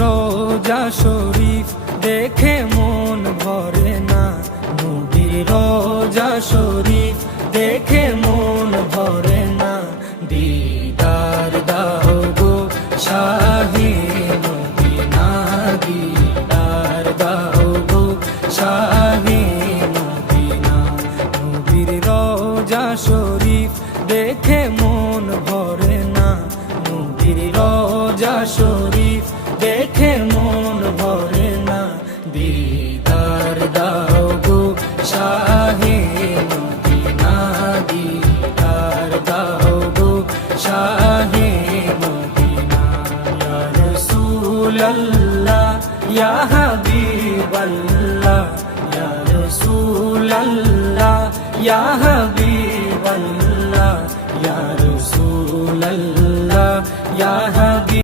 রোজা শরীফ দেখে মন ভরে না, নবীর রোজা শরীফ দেখে মন ভরে না। দিদার দাও গো শাহে মদিনা, দিদার দাও গো শাহে মদিনা। নবীর রোজা শরীফ দেখে মন ভরে না, নবীর রোজা শরীফ দেখে মন ভরে না। দিদার দাও গো শাহে মদিনা, দিদার দাও গো শাহে মদিনা। ইয়া রাসূলাল্লাহ ইয়া হাবিবাল্লাহ, ইয়া রাসূলাল্লাহ ইয়া হাবিবাল্লাহ, ইয়া রাসূলাল্লাহ ইয়া